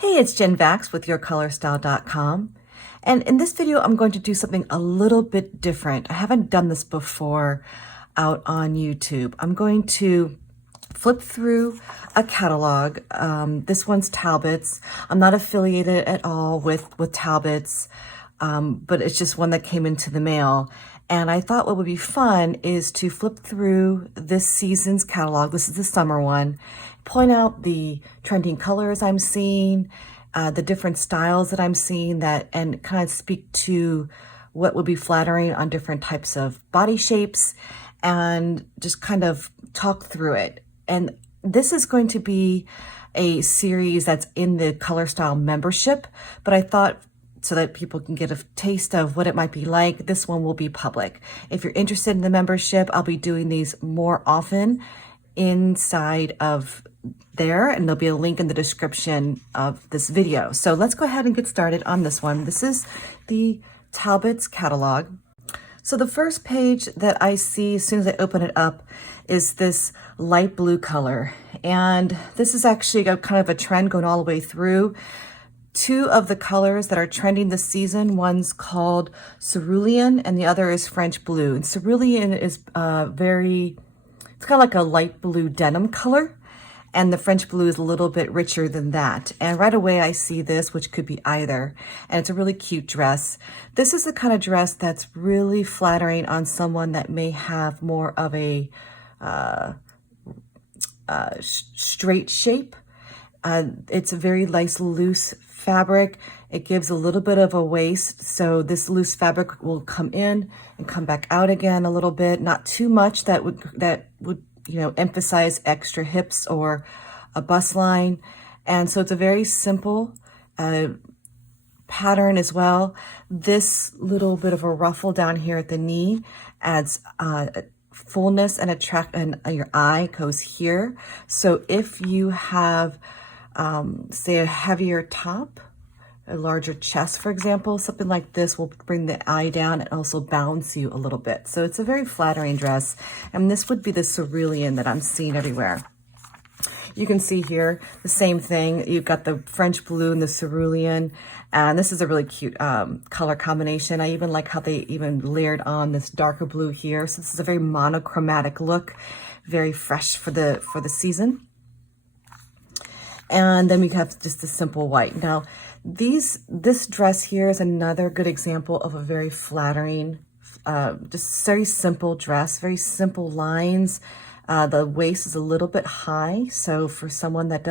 Hey, it's Jen Vax with YourColorStyle.com. And in this video, I'm going to do something a little bit different. I haven't done this before out on YouTube. I'm going to flip through a catalog. This one's Talbots. I'm not affiliated at all with Talbots, but it's just one that came into the mail. And I thought what would be fun is to flip through this season's catalog. This is the summer one. Point out the trending colors I'm seeing, the different styles that I'm seeing, and kind of speak to what would be flattering on different types of body shapes, and just kind of talk through it. And this is going to be a series that's in the Color Style membership, but I thought so that people can get a taste of what it might be like, this one will be public. If you're interested in the membership, I'll be doing these more often inside of there, and there'll be a link in the description of this video. So let's go ahead and get started on this one. This is the Talbots catalog. So the first page that I see as soon as I open it up is this light blue color. And this is actually a kind of a trend going all the way through. Two of the colors that are trending this season, one's called cerulean and the other is French blue. And cerulean is it's kind of like a light blue denim color. And the French blue is a little bit richer than that. And right away I see this, which could be either. And it's a really cute dress. This is the kind of dress that's really flattering on someone that may have more of a straight shape. It's a very nice loose fabric. It gives a little bit of a waist, so this loose fabric will come in and come back out again a little bit, not too much that would emphasize extra hips or a bust line. And so it's a very simple pattern as well. This little bit of a ruffle down here at the knee adds fullness and and your eye goes here. So if you have say a heavier top, a larger chest, for example, something like this will bring the eye down and also balance you a little bit. So it's a very flattering dress. And this would be the cerulean that I'm seeing everywhere. You can see here the same thing. You've got the French blue and the cerulean. And this is a really cute color combination. I even like how they even layered on this darker blue here. So this is a very monochromatic look, very fresh for the season. And then we have just the simple white. Now, this dress here is another good example of a very flattering, just very simple dress, very simple lines. The waist is a little bit high. So for someone that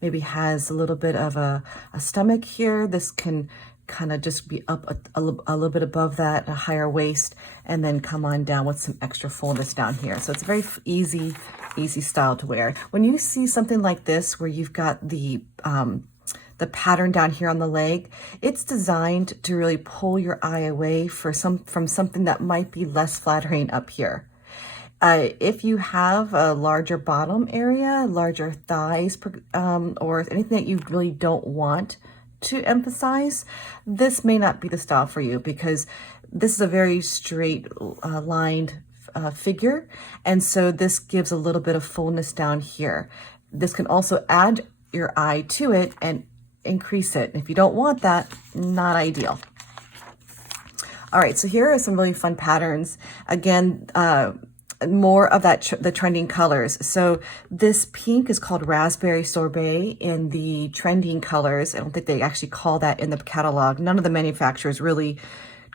maybe has a little bit of a stomach here, this can kind of just be up a little bit above that, a higher waist, and then come on down with some extra fullness down here. So it's a very easy style to wear. When you see something like this, where you've got the pattern down here on the leg, it's designed to really pull your eye away from something that might be less flattering up here. If you have a larger bottom area, larger thighs, or anything that you really don't want to emphasize, this may not be the style for you, because this is a very straight lined figure, and so this gives a little bit of fullness down here. This can also add your eye to it and increase it. If you don't want that, not ideal. All right, so here are some really fun patterns. Again, more of the trending colors. So this pink is called raspberry sorbet in the trending colors. I don't think they actually call that in the catalog. None of the manufacturers really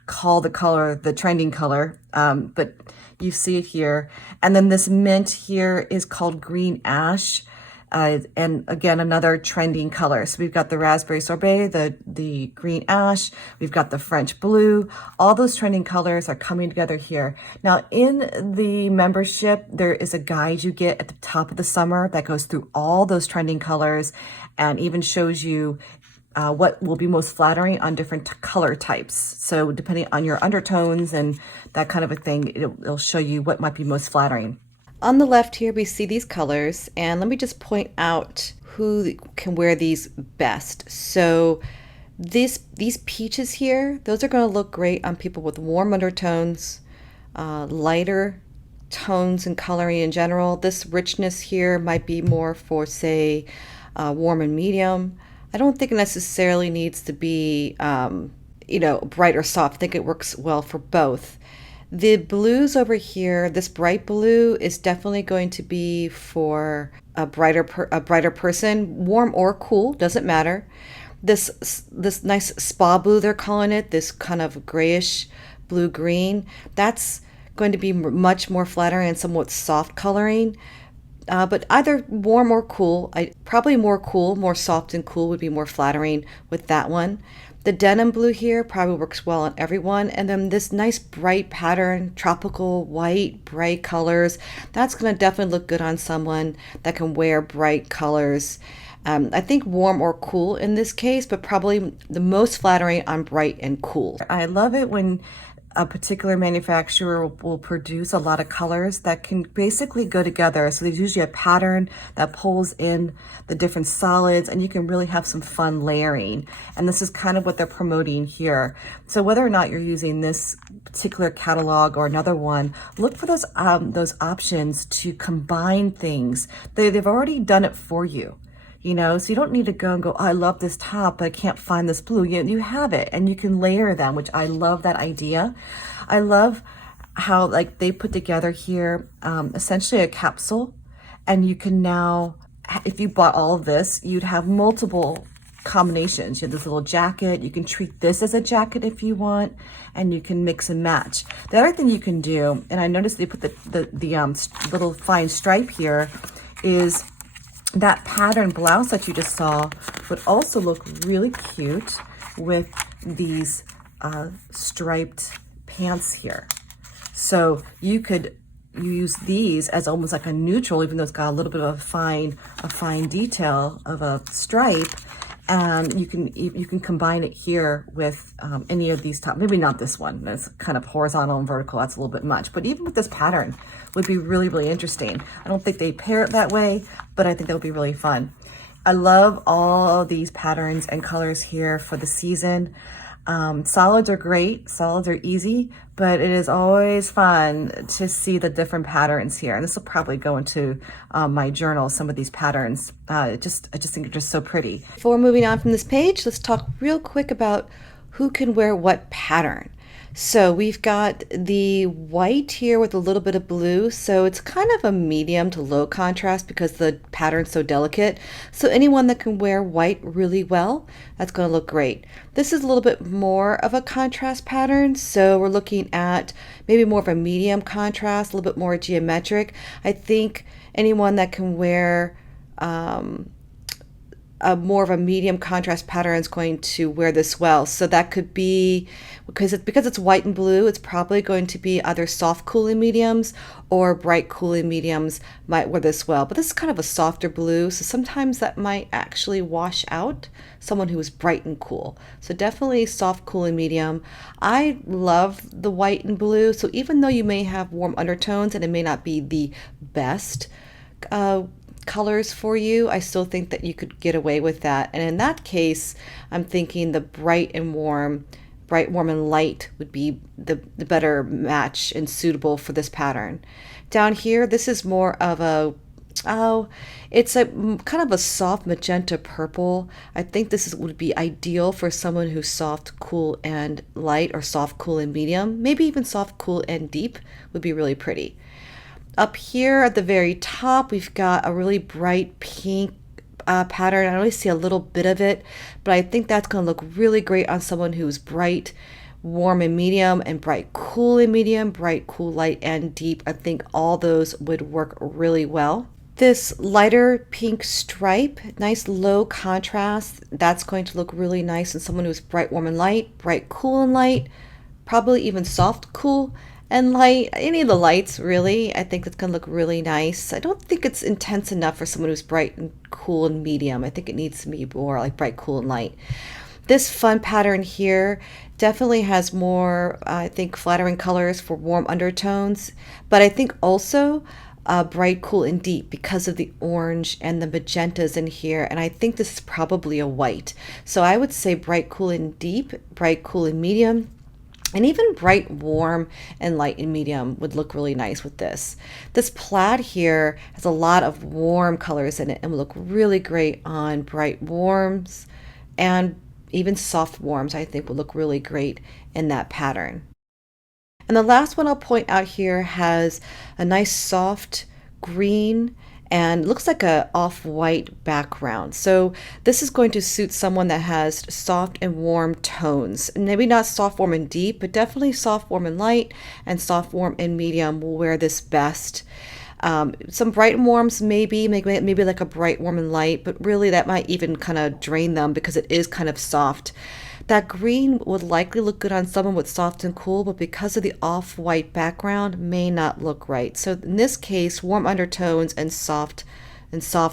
call the color the trending color, but you see it here. And then this mint here is called green ash. And again, another trending color. So we've got the raspberry sorbet, the green ash, we've got the French blue. All those trending colors are coming together here. Now in the membership, there is a guide you get at the top of the summer that goes through all those trending colors and even shows you what will be most flattering on different color types. So depending on your undertones and that kind of a thing, it'll show you what might be most flattering. On the left here, we see these colors, and let me just point out who can wear these best. So these peaches here, those are going to look great on people with warm undertones, lighter tones and coloring in general. This richness here might be more for, say, warm and medium. I don't think it necessarily needs to be, bright or soft. I think it works well for both. The blues over here, this bright blue is definitely going to be for a brighter person, warm or cool, doesn't matter. This nice spa blue they're calling it, this kind of grayish blue green, that's going to be much more flattering and somewhat soft coloring. But either warm or cool, probably more cool, more soft and cool would be more flattering with that one. The denim blue here probably works well on everyone. And then this nice bright pattern, tropical white, bright colors, that's going to definitely look good on someone that can wear bright colors. I think warm or cool in this case, but probably the most flattering on bright and cool. I love it when a particular manufacturer will produce a lot of colors that can basically go together. So there's usually a pattern that pulls in the different solids, and you can really have some fun layering. And this is kind of what they're promoting here. So whether or not you're using this particular catalog or another one, look for those options to combine things. They've already done it for you. So you don't need to go and go, oh, I love this top, but I can't find this blue. You have it, and you can layer them, which I love that idea. I love how they put together here essentially a capsule, and you can now, if you bought all of this, you'd have multiple combinations. You have this little jacket. You can treat this as a jacket if you want, and you can mix and match. The other thing you can do, and I noticed they put the little fine stripe here, is that pattern blouse that you just saw would also look really cute with these striped pants here. So you could use these as almost like a neutral, even though it's got a little bit of a fine detail of a stripe. And you can combine it here with any of these top, maybe not this one, that's kind of horizontal and vertical, that's a little bit much, but even with this pattern would be really, really interesting. I don't think they pair it that way, but I think that would be really fun. I love all these patterns and colors here for the season. Solids are great, solids are easy, but it is always fun to see the different patterns here. And this will probably go into my journal, some of these patterns. I just think they're just so pretty. Before moving on from this page, let's talk real quick about who can wear what pattern. So we've got the white here with a little bit of blue. So it's kind of a medium to low contrast because the pattern's so delicate. So anyone that can wear white really well, that's going to look great. This is a little bit more of a contrast pattern. So we're looking at maybe more of a medium contrast, a little bit more geometric. I think anyone that can wear more of a medium contrast pattern is going to wear this well. So that could be, because it's white and blue, it's probably going to be either soft cooling mediums or bright cooling mediums might wear this well. But this is kind of a softer blue, so sometimes that might actually wash out someone who is bright and cool. So definitely soft cooling medium. I love the white and blue, so even though you may have warm undertones and it may not be the best colors for you, I still think that you could get away with that. And in that case, I'm thinking the bright, warm, and light would be the better match and suitable for this pattern. Down here, this is more of it's a kind of a soft magenta purple. I think this would be ideal for someone who's soft, cool, and light, or soft, cool, and medium. Maybe even soft, cool, and deep would be really pretty. Up here at the very top, we've got a really bright pink pattern. I only see a little bit of it, but I think that's going to look really great on someone who's bright, warm, and medium, and bright, cool, and medium, bright, cool, light, and deep. I think all those would work really well. This lighter pink stripe, nice low contrast, that's going to look really nice on someone who's bright, warm, and light, bright, cool, and light, probably even soft, cool, and light, any of the lights really. I think it's going to look really nice. I don't think it's intense enough for someone who's bright and cool and medium. I think it needs to be more like bright, cool, and light. This fun pattern here definitely has more, I think, flattering colors for warm undertones, but I think also bright, cool, and deep because of the orange and the magentas in here. And I think this is probably a white. So I would say bright, cool, and deep, bright, cool, and medium, And even bright, warm, and light and medium would look really nice with this. This plaid here has a lot of warm colors in it and will look really great on bright warms, and even soft warms I think will look really great in that pattern. And the last one I'll point out here has a nice soft green and looks like a off-white background. So this is going to suit someone that has soft and warm tones. Maybe not soft, warm, and deep, but definitely soft, warm, and light, and soft, warm, and medium will wear this best. Some bright and warms maybe like a bright, warm, and light, but really that might even kind of drain them because it is kind of soft. That green would likely look good on someone with soft and cool, but because of the off-white background, may not look right. So in this case, warm undertones and soft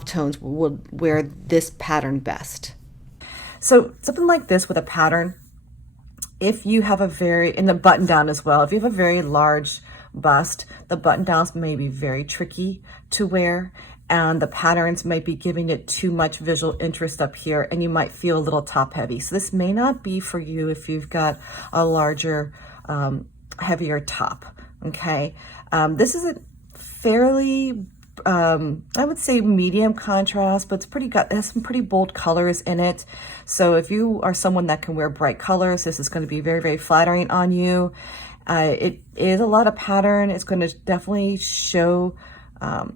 tones would wear this pattern best. So something like this with a pattern, if you have and the button down as well, if you have a very large bust, the button downs may be very tricky to wear, and the patterns might be giving it too much visual interest up here, and you might feel a little top heavy. So this may not be for you if you've got a larger, heavier top, okay? This is a fairly, I would say medium contrast, but it has some pretty bold colors in it. So if you are someone that can wear bright colors, this is going to be very, very flattering on you. It is a lot of pattern. It's going to definitely show,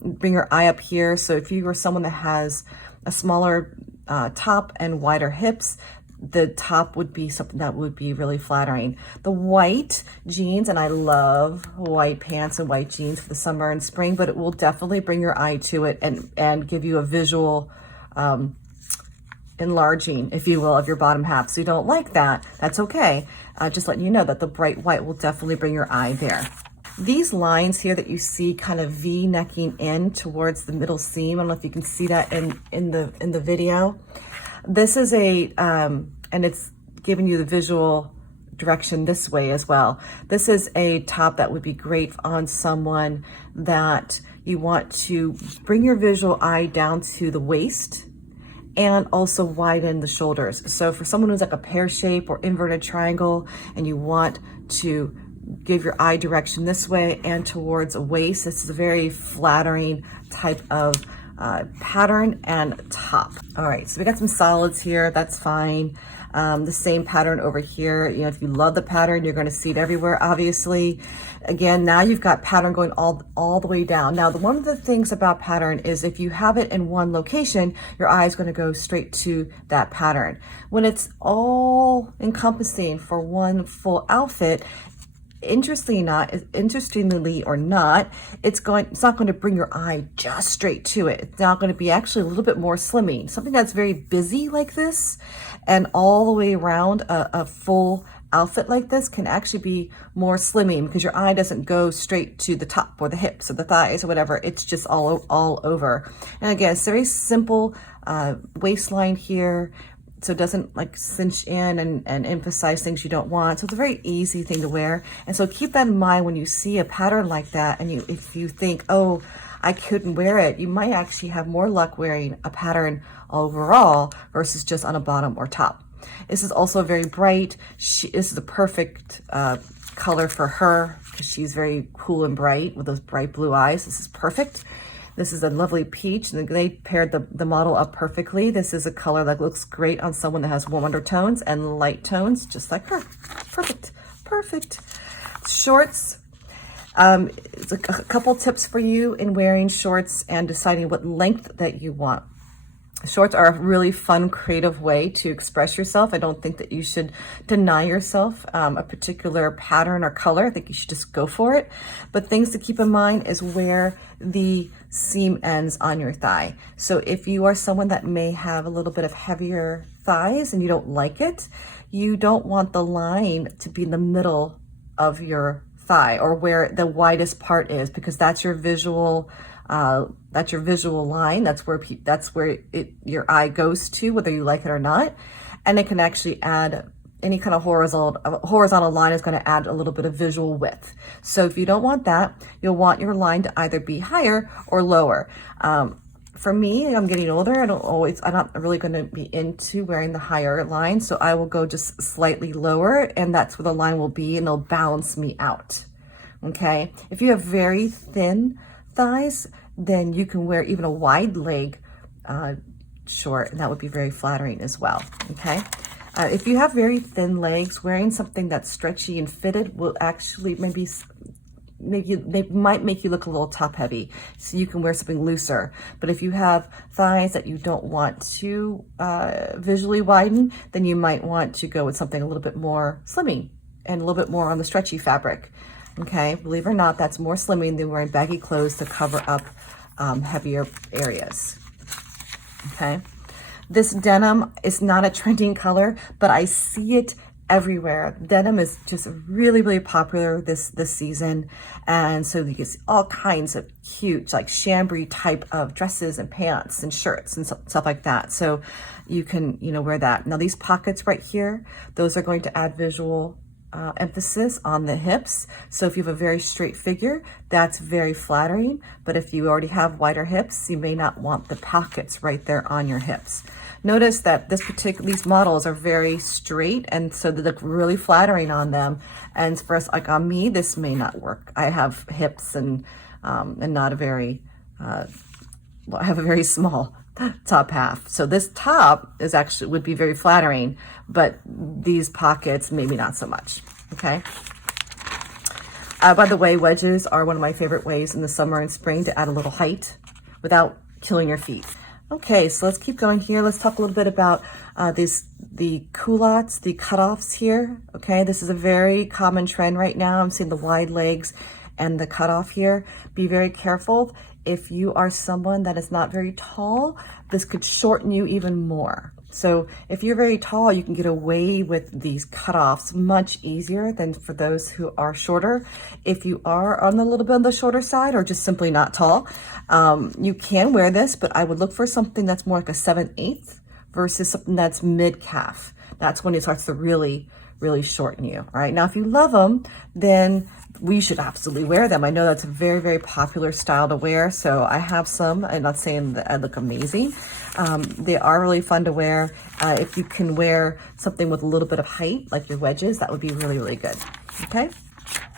bring your eye up here. So if you are someone that has a smaller top and wider hips, the top would be something that would be really flattering. The white jeans, and I love white pants and white jeans for the summer and spring, but it will definitely bring your eye to it and give you a visual enlarging, if you will, of your bottom half. So you don't like that, that's okay. Just letting you know that the bright white will definitely bring your eye there. These lines here that you see kind of V-necking in towards the middle seam, I don't know if you can see that in the video. This is and it's giving you the visual direction this way as well. This is a top that would be great on someone that you want to bring your visual eye down to the waist and also widen the shoulders. So for someone who's like a pear shape or inverted triangle and you want to give your eye direction this way and towards a waist, this is a very flattering type of pattern and top. All right, so we got some solids here, that's fine. The same pattern over here. You know, if you love the pattern, you're going to see it everywhere, obviously. Again, now you've got pattern going all the way down. Now, one of the things about pattern is if you have it in one location, your eye is going to go straight to that pattern. When it's all encompassing for one full outfit, interestingly or not, it's not going to bring your eye just straight to it. It's now going to be actually a little bit more slimming. Something that's very busy like this and all the way around a full outfit like this can actually be more slimming because your eye doesn't go straight to the top or the hips or the thighs or whatever. It's just all over. And again, it's a very simple waistline here, so it doesn't like cinch in and emphasize things you don't want. So it's a very easy thing to wear. And so keep that in mind when you see a pattern like that, and if you think, oh, I couldn't wear it, you might actually have more luck wearing a pattern overall versus just on a bottom or top. This is also very bright. This is the perfect color for her because she's very cool and bright with those bright blue eyes. This is perfect. This is a lovely peach, and they paired the model up perfectly. This is a color that looks great on someone that has warm undertones and light tones, just like her. Perfect, perfect. Shorts. It's a couple tips for you in wearing shorts and deciding what length that you want. Shorts are a really fun, creative way to express yourself. I don't think that you should deny yourself a particular pattern or color. I think you should just go for it. But things to keep in mind is where the seam ends on your thigh. So if you are someone that may have a little bit of heavier thighs and you don't like it, you don't want the line to be in the middle of your thigh or where the widest part is, because that's your visual line. That's where your eye goes to, whether you like it or not. And it can actually add any kind of horizontal line is going to add a little bit of visual width. So if you don't want that, you'll want your line to either be higher or lower. For me, I'm getting older. I'm not really going to be into wearing the higher line. So I will go just slightly lower, and that's where the line will be, and it'll balance me out. Okay. If you have very thin thighs, then you can wear even a wide leg short, and that would be very flattering as well. Okay. If you have very thin legs, wearing something that's stretchy and fitted will actually they might make you look a little top heavy, so you can wear something looser. But if you have thighs that you don't want to visually widen, then you might want to go with something a little bit more slimming and a little bit more on the stretchy fabric. Okay, believe it or not, that's more slimming than wearing baggy clothes to cover up heavier areas. Okay, this denim is not a trending color, but I see it everywhere. Denim is just really, really popular this season. And so you get all kinds of cute, like chambray type of dresses and pants and shirts and stuff like that. So you can, wear that. Now these pockets right here, those are going to add visual emphasis on the hips. So if you have a very straight figure, that's very flattering. But if you already have wider hips, you may not want the pockets right there on your hips. Notice that these models are very straight, and so they look really flattering on them. And for us, like on me, this may not work. I have hips and not a very, I have a very small top half. So this top would be very flattering, but these pockets, maybe not so much. Okay. By the way, wedges are one of my favorite ways in the summer and spring to add a little height without killing your feet. Okay, so let's keep going here. Let's talk a little bit about the culottes, the cutoffs here. Okay, this is a very common trend right now. I'm seeing the wide legs and the cutoff here. Be very careful. If you are someone that is not very tall, this could shorten you even more. So if you're very tall, you can get away with these cutoffs much easier than for those who are shorter. If you are on a little bit on the shorter side or just simply not tall, you can wear this, but I would look for something that's more like a 7/8 versus something that's mid-calf. That's when it starts to really, really shorten you. All right. Now, if you love them, then we should absolutely wear them. I know that's a very, very popular style to wear. So I have some. I'm not saying that I look amazing. They are really fun to wear. If you can wear something with a little bit of height, like your wedges, that would be really, really good. Okay.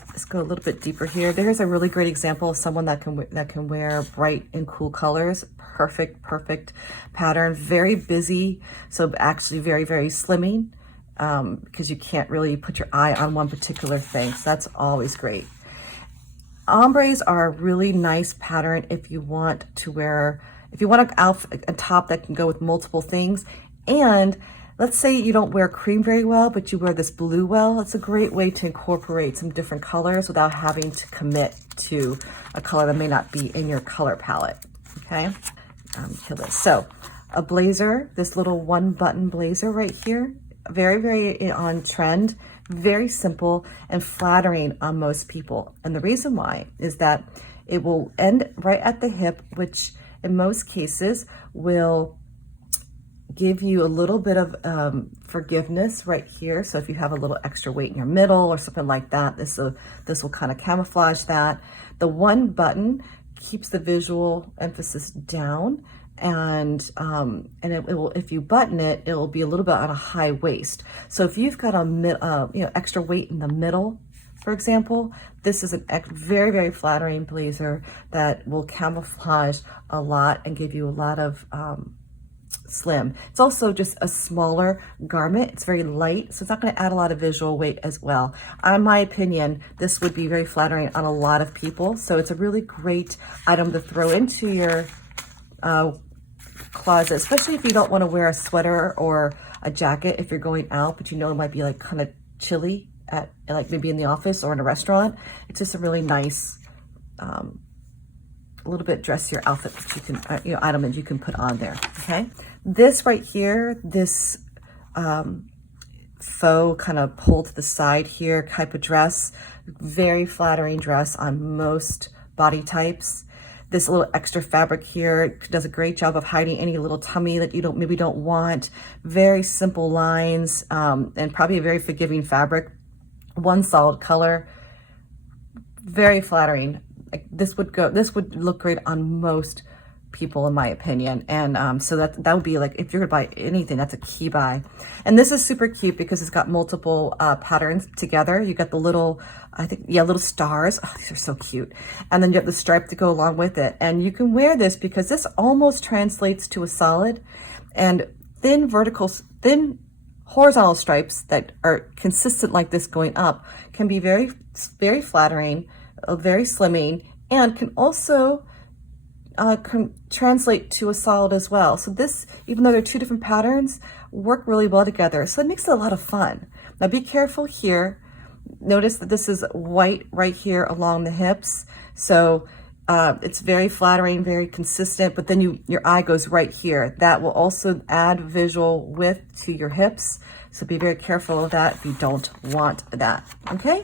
Let's go a little bit deeper here. There's a really great example of someone that can wear bright and cool colors. Perfect pattern. Very busy. So actually very, very slimming. Because you can't really put your eye on one particular thing. So that's always great. Ombres are a really nice pattern if you want a top that can go with multiple things. And let's say you don't wear cream very well, but you wear this blue well. It's a great way to incorporate some different colors without having to commit to a color that may not be in your color palette. Okay, kill this. So a blazer, this little one button blazer right here. Very, very on trend, very simple and flattering on most people. And the reason why is that it will end right at the hip, which in most cases will give you a little bit of forgiveness right here. So if you have a little extra weight in your middle or something like that, this will kind of camouflage that. The one button keeps the visual emphasis down. And it will, if you button it, it will be a little bit on a high waist. So if you've got extra weight in the middle, for example, this is a very, very flattering blazer that will camouflage a lot and give you a lot of slim. It's also just a smaller garment. It's very light, so it's not going to add a lot of visual weight as well. In my opinion, this would be very flattering on a lot of people. So it's a really great item to throw into your closet, especially if you don't want to wear a sweater or a jacket if you're going out, but it might be like kind of chilly at like maybe in the office or in a restaurant. It's just a really nice, a little bit dressier outfit that you can, item that you can put on there. Okay, this right here, this faux kind of pull to the side here type of dress, very flattering dress on most body types. This little extra fabric here does a great job of hiding any little tummy that you maybe don't want. Very simple lines, and probably a very forgiving fabric. One solid color, very flattering. This would look great on most people, in my opinion. And so that would be like, if you're gonna buy anything, that's a key buy. And this is super cute because it's got multiple patterns together. You got the little, I think, yeah, little stars. Oh, these are so cute. And then you have the stripe to go along with it. And you can wear this because this almost translates to a solid, and thin horizontal stripes that are consistent like this going up can be very, very flattering, very slimming, and can also translate to a solid as well. So this, even though they're two different patterns, work really well together. So it makes it a lot of fun. Now be careful here. Notice that this is white right here along the hips. So it's very flattering, very consistent, but then your eye goes right here. That will also add visual width to your hips. So be very careful of that if you don't want that, okay?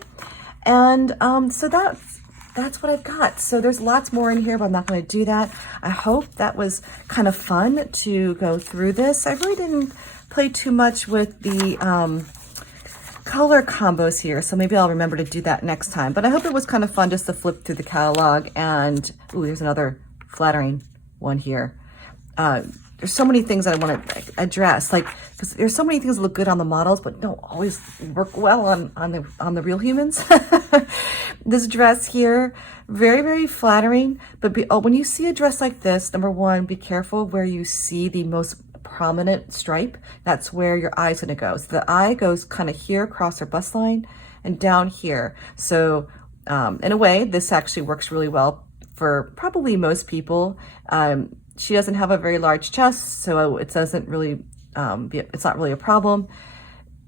And so that's what I've got. So there's lots more in here, but I'm not going to do that. I hope that was kind of fun to go through this. I really didn't play too much with the color combos here, so maybe I'll remember to do that next time. But I hope it was kind of fun just to flip through the catalog. And ooh, there's another flattering one here. There's so many things that I want to address, like, because there's so many things that look good on the models but don't always work well on the real humans. This dress here, very, very flattering, but when you see a dress like this, number one, be careful where you see the most prominent stripe. That's where your eye's gonna go. So the eye goes kind of here across her bust line and down here. So in a way, this actually works really well for probably most people. She doesn't have a very large chest, so it doesn't really, it's not really a problem.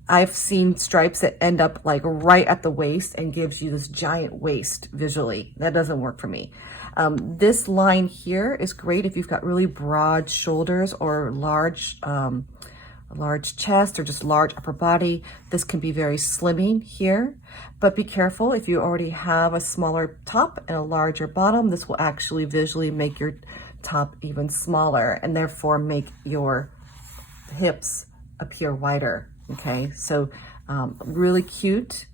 I've seen stripes that end up like right at the waist and gives you this giant waist visually. That doesn't work for me. This line here is great if you've got really broad shoulders or large chest or just large upper body. This can be very slimming here, but be careful if you already have a smaller top and a larger bottom. This will actually visually make your top even smaller and therefore make your hips appear wider. Okay, so really cute,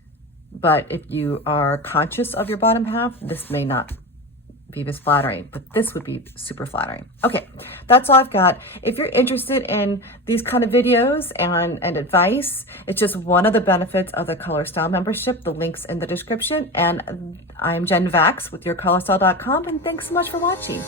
but if you are conscious of your bottom half, this may not be as flattering, but this would be super flattering. Okay, that's all I've got. If you're interested in these kind of videos and advice, it's just one of the benefits of the Color Style membership. The link's in the description. And I'm Jen Vax with yourcolorstyle.com, and thanks so much for watching.